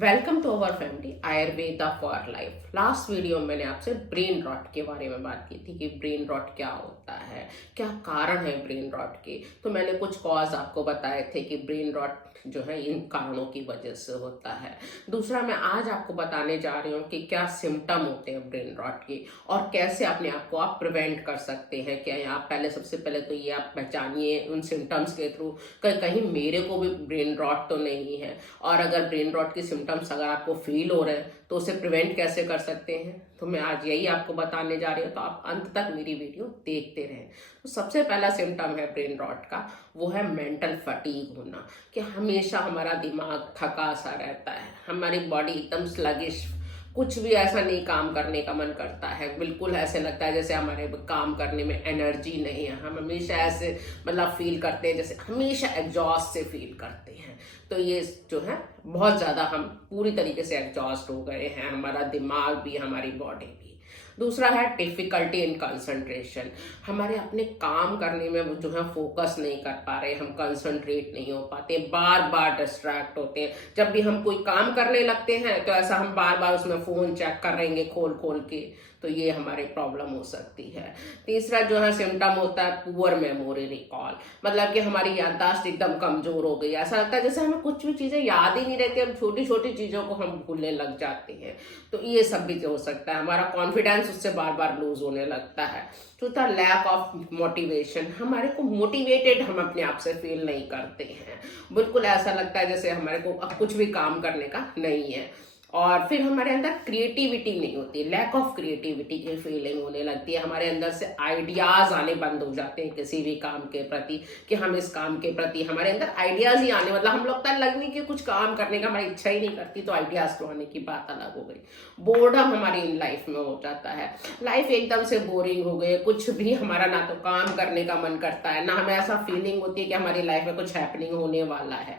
Welcome to our family Ayurveda for life. Last video में मैंने आपसे ब्रेन रॉट के बारे में बात की थी कि ब्रेन रॉट क्या होता है, क्या कारण है ब्रेन रॉट के। तो मैंने कुछ कॉज आपको बताए थे कि ब्रेन रॉट जो है इन कारणों की वजह से होता है। दूसरा, मैं आज आपको बताने जा रही हूँ कि क्या सिम्टम होते हैं ब्रेन रॉट के और कैसे अपने आप को आप प्रिवेंट कर सकते हैं। क्या आप पहले, सबसे पहले तो ये आप पहचानिए उन सिम्टम्स के थ्रू कहीं मेरे को भी ब्रेन रॉट तो नहीं है, और अगर ब्रेन रॉट की सिम्टम्स अगर आपको फील हो रहे हैं तो उसे प्रिवेंट कैसे कर सकते हैं। तो मैं आज यही आपको बताने जा रही हूँ, तो आप अंत तक मेरी वीडियो देखते रहें। तो सबसे पहला सिम्टम है ब्रेन रॉट का, वो है मेंटल फटीग होना, कि हमेशा हमारा दिमाग थका सा रहता है, हमारी बॉडी एकदम स्लगिश, कुछ भी ऐसा नहीं काम करने का मन करता है, बिल्कुल ऐसे लगता है जैसे हमारे काम करने में एनर्जी नहीं है। हम हमेशा ऐसे फील करते हैं जैसे हमेशा एग्जॉस्ट से फील करते हैं। तो ये जो है बहुत ज़्यादा हम पूरी तरीके से एग्जॉस्ट हो गए हैं, हमारा दिमाग भी हमारी बॉडी भी। दूसरा है डिफिकल्टी इन कंसंट्रेशन, हमारे अपने काम करने में जो है फोकस नहीं कर पा रहे, हम कंसंट्रेट नहीं हो पाते, बार बार डिस्ट्रैक्ट होते हैं। जब भी हम कोई काम करने लगते हैं तो ऐसा हम बार बार उसमें फोन चेक कर रहेंगे खोल खोल के, तो ये हमारी प्रॉब्लम हो सकती है। तीसरा जो है सिम्टम होता है पुअर मेमोरी रिकॉल, मतलब कि हमारी याददाश्त एकदम कमजोर हो गई, ऐसा लगता है जैसे हमें कुछ भी चीजें याद ही नहीं रहती, हम छोटी छोटी चीजों को हम भूलने लग जाते हैं। तो ये सब भी हो सकता है, हमारा कॉन्फिडेंस उससे बार बार लूज होने लगता है। चौथा, लैक ऑफ मोटिवेशन, हमारे को मोटिवेटेड हम अपने आप से फील नहीं करते हैं, बिल्कुल ऐसा लगता है जैसे हमारे को अब कुछ भी काम करने का नहीं है। और फिर हमारे अंदर क्रिएटिविटी नहीं होती, लैक ऑफ क्रिएटिविटी की फीलिंग होने लगती है, हमारे अंदर से आइडियाज आने बंद हो जाते हैं किसी भी काम के प्रति, कि हम इस काम के प्रति हमारे अंदर आइडियाज ही आने, मतलब हम लोग तो लगने की कुछ काम करने का हमारी इच्छा ही नहीं करती, तो आइडियाज तो आने की बात अलग हो गई। बोर्डम हमारी इन लाइफ में हो जाता है, लाइफ एकदम से बोरिंग हो गई, कुछ भी हमारा ना तो काम करने का मन करता है, ना हमें ऐसा फीलिंग होती है कि हमारी लाइफ में कुछ हैपनिंग होने वाला है।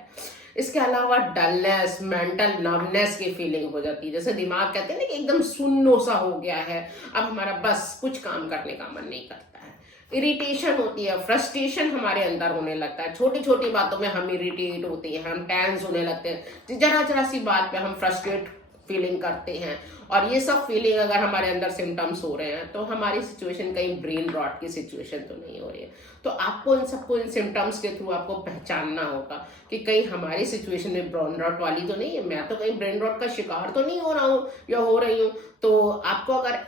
इसके अलावा डलनेस, मेंटल नर्वनेस की फीलिंग हो जाती है, जैसे दिमाग कहते हैं ना कि एकदम सुन्नो सा हो गया है, अब हमारा बस कुछ काम करने का मन नहीं करता है। इरिटेशन होती है, फ्रस्ट्रेशन हमारे अंदर होने लगता है, छोटी छोटी बातों में हम इरिटेट होते हैं, हम टेंस होने लगते हैं, जरा जरा सी बात पे हम फ्रस्ट्रेट फीलिंग करते हैं। और ये सब फीलिंग अगर हमारे अंदर सिम्टम्स हो रहे हैं तो हमारी सिचुएशन कहीं ब्रेन रॉट की सिचुएशन तो नहीं हो रही है। तो आपको इन सबको, इन सिम्टम्स के थ्रू आपको पहचानना होगा कि कहीं हमारी सिचुएशन में ब्रेन रॉट वाली तो नहीं है, मैं तो कहीं ब्रेन रॉट का शिकार तो नहीं हो रहा हूँ या हो रही हूँ। तो आपको अगर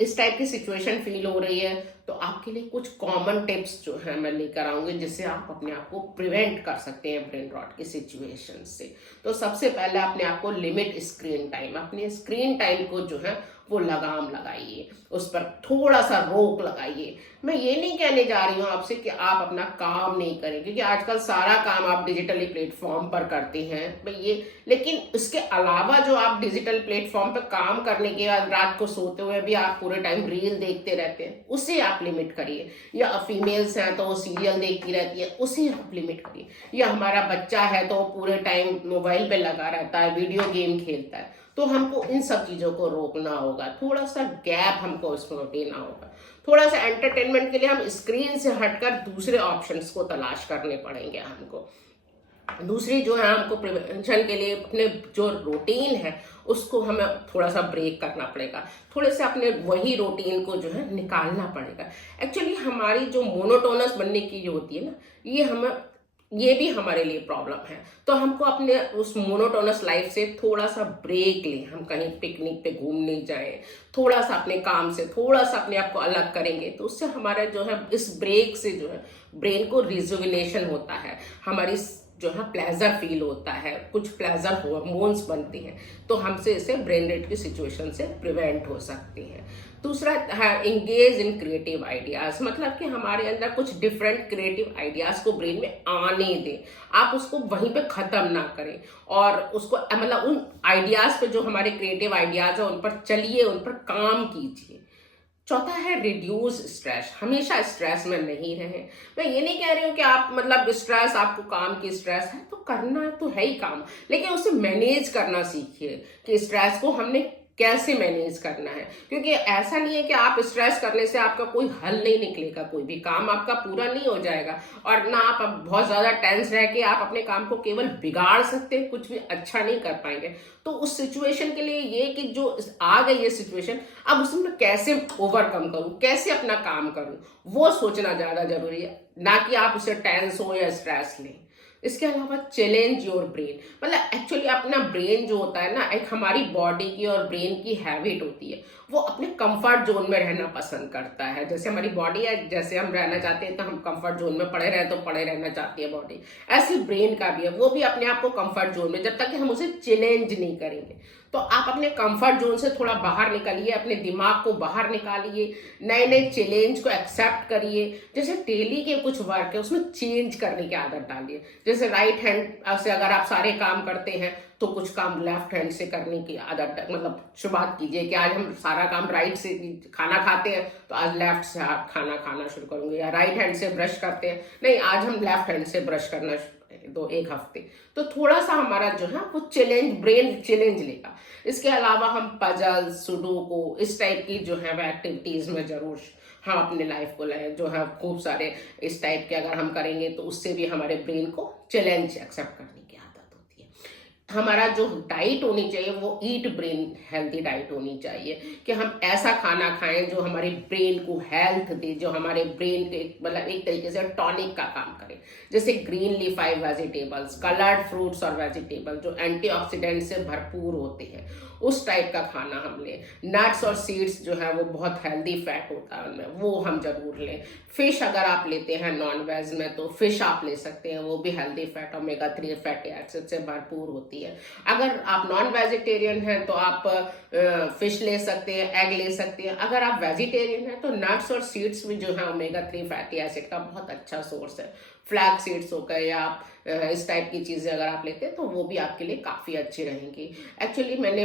इस टाइप की सिचुएशन फील हो रही है तो आपके लिए कुछ कॉमन टिप्स जो है मैं लेकर आऊंगी, जिससे आप अपने आप को प्रिवेंट कर सकते हैं ब्रेन रॉट की सिचुएशन से। तो सबसे पहले अपने आप को लिमिट स्क्रीन टाइम, अपने स्क्रीन टाइम को जो है वो लगाम लगाइए, उस पर थोड़ा सा रोक लगाइए। मैं ये नहीं कहने जा रही हूँ आपसे कि आप अपना काम नहीं करें, क्योंकि आजकल सारा काम आप डिजिटली प्लेटफॉर्म पर करते हैं भाई ये, लेकिन इसके अलावा जो आप डिजिटल प्लेटफॉर्म पर काम करने के बाद रात को सोते हुए भी आप पूरे टाइम रील देखते रहते हैं, उसे आप लिमिट करिए। या फीमेल्स हैं तो वो सीरियल देखती रहती है, उसे आप लिमिट करिए। या हमारा बच्चा है तो पूरे टाइम मोबाइल पे लगा रहता है, वीडियो गेम खेलता है, तो हमको इन सब चीजों को रोकना होगा, थोड़ा सा गैप हमको इसमें देना होगा। थोड़ा सा एंटरटेनमेंट के लिए हम स्क्रीन से हटकर दूसरे ऑप्शंस को तलाश करने पड़ेंगे हमको। दूसरी जो है, हमको प्रिवेंशन के लिए अपने जो रूटीन है उसको हमें थोड़ा सा ब्रेक करना पड़ेगा, थोड़े से अपने वही रूटीन को जो है निकालना पड़ेगा। एक्चुअली हमारी जो मोनोटोनस बनने की जो होती है ना, ये भी हमारे लिए प्रॉब्लम है। तो हमको अपने उस मोनोटोनस लाइफ से थोड़ा सा ब्रेक लें, हम कहीं पिकनिक पे घूमने जाएं, थोड़ा सा अपने काम से थोड़ा सा अपने आप को अलग करेंगे, तो उससे हमारा जो है इस ब्रेक से जो है ब्रेन को रिजुविनेशन होता है, हमारी जो है प्लेजर फील होता है, कुछ प्लेजर हार्मोन्स बनते हैं, तो हमसे इसे ब्रेन रेट की सिचुएशन से प्रिवेंट हो सकती हैं। दूसरा है एंगेज इन क्रिएटिव आइडियाज, मतलब कि हमारे अंदर कुछ डिफरेंट क्रिएटिव आइडियाज को ब्रेन में आने दें, आप उसको वहीं पे खत्म ना करें, और उसको मतलब उन आइडियाज पे, जो हमारे क्रिएटिव आइडियाज है उन पर चलिए, उन पर काम कीजिए। चौथा है रिड्यूस स्ट्रेस, हमेशा स्ट्रेस में नहीं रहे। मैं ये नहीं कह रही हूँ कि आप मतलब स्ट्रेस, आपको काम की स्ट्रेस है तो करना तो है ही काम, लेकिन उसे मैनेज करना सीखिए, कि स्ट्रेस को हमने कैसे मैनेज करना है, क्योंकि ऐसा नहीं है कि आप स्ट्रेस करने से आपका कोई हल नहीं निकलेगा, कोई भी काम आपका पूरा नहीं हो जाएगा, और ना आप अब बहुत ज्यादा टेंस रह के आप अपने काम को केवल बिगाड़ सकते हैं, कुछ भी अच्छा नहीं कर पाएंगे। तो उस सिचुएशन के लिए ये कि जो आ गई ये सिचुएशन, अब उसमें कैसे ओवरकम करूं, कैसे अपना काम करूं, वो सोचना ज्यादा जरूरी है, ना कि आप उसे टेंस हो या स्ट्रेस लें। इसके अलावा चैलेंज योर ब्रेन, मतलब एक्चुअली अपना ब्रेन जो होता है ना, एक हमारी बॉडी की और ब्रेन की हैबिट होती है, वो अपने कंफर्ट जोन में रहना पसंद करता है। जैसे हमारी बॉडी है, जैसे हम रहना चाहते हैं तो हम कंफर्ट जोन में पड़े रहे तो पड़े रहना चाहती है बॉडी, ऐसे ब्रेन का भी है, वो भी अपने आप को कंफर्ट जोन में, जब तक कि हम उसे चैलेंज नहीं करेंगे। तो आप अपने कंफर्ट जोन से थोड़ा बाहर निकलिए, अपने दिमाग को बाहर निकालिए, नए नए चैलेंज को एक्सेप्ट करिए। जैसे डेली के कुछ वर्क है उसमें चेंज करने की आदत डालिए। जैसे राइट हैंड से अगर आप सारे काम करते हैं तो कुछ काम लेफ्ट हैंड से करने की आदत, मतलब शुरुआत कीजिए कि आज हम सारा काम राइट से, खाना खाते हैं तो आज लेफ्ट से खाना खाना शुरू करूंगे, या राइट हैंड से ब्रश करते हैं, नहीं आज हम लेफ्ट हैंड से ब्रश करना दो, एक हफ्ते। तो थोड़ा सा हमारा जो है वो चैलेंज, ब्रेन चैलेंज लेगा। इसके अलावा हम पजल, सुडोकू, इस टाइप की जो है वो एक्टिविटीज में जरूर हम अपने लाइफ को लाए, जो है खूब सारे इस टाइप के अगर हम करेंगे तो उससे भी हमारे ब्रेन को चैलेंज एक्सेप्ट करने की आदत होती है। हमारा जो डाइट होनी चाहिए वो ईट ब्रेन हेल्थी डाइट होनी चाहिए, कि हम ऐसा खाना खाएं जो हमारे ब्रेन को हेल्थ दे, जो हमारे ब्रेन के मतलब एक तरीके से टॉनिक का काम करे। जैसे ग्रीन लीफाई वेजिटेबल्स, कलर्ड फ्रूट्स और वेजिटेबल जो एंटीऑक्सीडेंट से भरपूर होते हैं, उस टाइप का खाना हम लें। नट्स और सीड्स जो है वो बहुत हेल्दी फैट होता है उनमें, वो हम जरूर लें। फिश अगर आप लेते हैं नॉन वेज में तो फिश आप ले सकते हैं, वो भी healthy fat, omega 3 fatty acid से भरपूर होती है। अगर आप नॉन वेजिटेरियन हैं तो आप फिश ले सकते हैं, एग ले सकते हैं। अगर आप वेजिटेरियन हैं तो नट्स और सीड्स भी जो है ओमेगा 3 फैटी एसिड का बहुत अच्छा सोर्स है। फ्लैक्स सीड्स हो गए, या आप इस टाइप की चीज़ें अगर आप लेते हैं तो वो भी आपके लिए काफ़ी अच्छी रहेंगी। एक्चुअली मैंने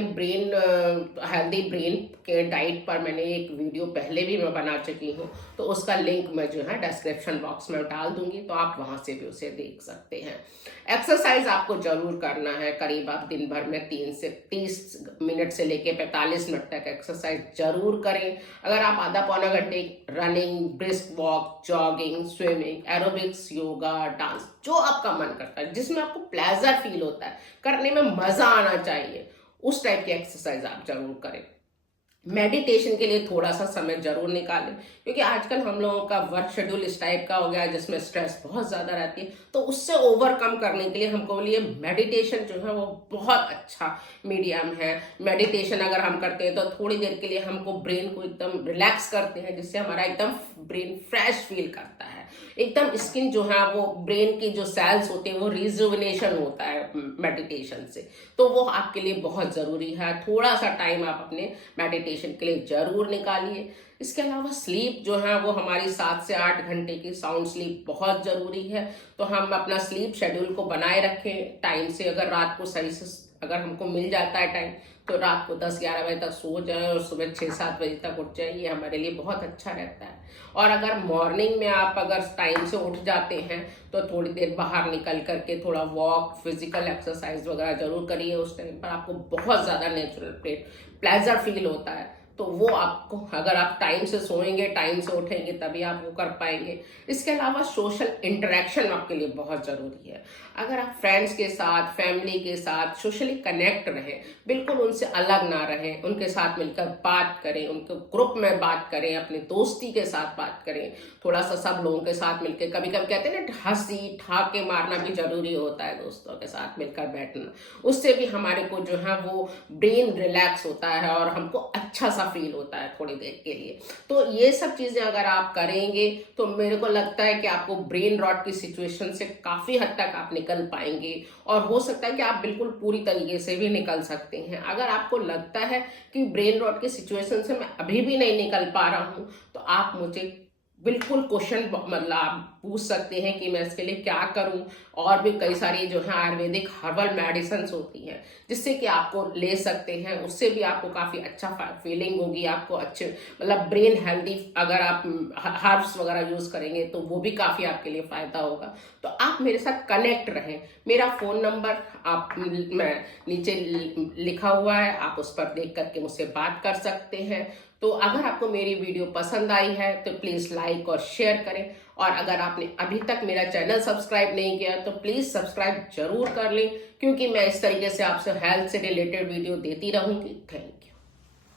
हेल्दी ब्रेन के डाइट पर मैंने एक वीडियो पहले भी मैं बना चुकी हूँ, तो उसका लिंक मैं जो है डिस्क्रिप्शन बॉक्स में डाल दूंगी, तो आप वहाँ से भी उसे देख सकते हैं। एक्सरसाइज आपको जरूर करना है, करीब आप दिन भर में 3 से 30 मिनट से लेके 45 मिनट तक एक्सरसाइज जरूर करें। अगर आप आधा पौना घंटे running, brisk walk, jogging, swimming, aerobics, yoga, dance, जो आपका मन करता है, जिसमें आपको प्लेजर फील होता है, करने में मजा आना चाहिए, उस टाइप की एक्सरसाइज आप जरूर करें। मेडिटेशन के लिए थोड़ा सा समय जरूर निकालें, क्योंकि आजकल हम लोगों का वर्क शेड्यूल इस टाइप का हो गया है जिसमें स्ट्रेस बहुत ज्यादा रहती है, तो उससे ओवरकम करने के लिए हमको लिए मेडिटेशन जो है वो बहुत अच्छा मीडियम है। मेडिटेशन अगर हम करते हैं तो थोड़ी देर के लिए हमको ब्रेन को एकदम रिलैक्स करते हैं, जिससे हमारा एकदम ब्रेन फ्रेश फील करता है, एकदम स्किन जो है वो ब्रेन की जो सेल्स होते हैं वो रिजुविनेशन होता है मेडिटेशन से, तो वो आपके लिए बहुत जरूरी है। थोड़ा सा टाइम आप अपने मेडिटेशन के लिए जरूर निकालिए। इसके अलावा स्लीप जो है वो हमारी 7 से 8 घंटे की साउंड स्लीप बहुत जरूरी है, तो हम अपना स्लीप शेड्यूल को बनाए रखें टाइम से। अगर रात को सही से अगर हमको मिल जाता है टाइम तो रात को 10-11 बजे तक सो जाए और सुबह 6-7 बजे तक उठ जाए, ये हमारे लिए बहुत अच्छा रहता है। और अगर मॉर्निंग में आप अगर टाइम से उठ जाते हैं तो थोड़ी देर बाहर निकल करके थोड़ा वॉक, फिजिकल एक्सरसाइज वगैरह जरूर करिए। उस टाइम पर आपको बहुत ज़्यादा नेचुरल प्लेजर फील होता है, तो वो आपको, अगर आप टाइम से सोएंगे, टाइम से उठेंगे, तभी आप वो कर पाएंगे। इसके अलावा सोशल इंटरेक्शन आपके लिए बहुत ज़रूरी है। अगर आप फ्रेंड्स के साथ, फैमिली के साथ सोशली कनेक्ट रहें, बिल्कुल उनसे अलग ना रहें, उनके साथ मिलकर बात करें, उनके ग्रुप में बात करें, अपने दोस्ती के साथ बात करें, थोड़ा सा सब लोगों के साथ मिलकर, कभी कभी कहते हैं ना हंसी ठाके मारना भी जरूरी होता है, दोस्तों के साथ मिलकर बैठना, उससे भी हमारे को जो है वो ब्रेन रिलैक्स होता है और हमको अच्छा सा फील होता है थोड़ी देर के लिए। तो ये सब चीजें अगर आप करेंगे तो मेरे को लगता है कि आपको ब्रेन रॉट की सिचुएशन से काफी हद तक आप निकल पाएंगे, और हो सकता है कि आप बिल्कुल पूरी तरीके से भी निकल सकते हैं। अगर आपको लगता है कि ब्रेन रॉट की सिचुएशन से मैं अभी भी नहीं निकल पा रहा हूं तो आप मुझे बिल्कुल क्वेश्चन मतलब आप पूछ सकते हैं कि मैं इसके लिए क्या करूं। और भी कई सारी जो है आयुर्वेदिक हर्बल मेडिसिन होती हैं जिससे कि आपको ले सकते हैं, उससे भी आपको काफ़ी अच्छा फीलिंग होगी, आपको अच्छे मतलब ब्रेन हेल्दी। अगर आप हर्ब्स वगैरह यूज़ करेंगे तो वो भी काफ़ी आपके लिए फ़ायदा होगा। तो आप मेरे साथ कनेक्ट रहें। मेरा फ़ोन नंबर आप मैं नीचे लिखा हुआ है, आप उस पर देख करके मुझसे बात कर सकते हैं। तो अगर आपको मेरी वीडियो पसंद आई है तो प्लीज़ लाइक और शेयर करें। और अगर आपने अभी तक मेरा चैनल सब्सक्राइब नहीं किया तो प्लीज़ सब्सक्राइब जरूर कर लें, क्योंकि मैं इस तरीके से आपसे हेल्थ से रिलेटेड वीडियो देती रहूंगी। Thank you.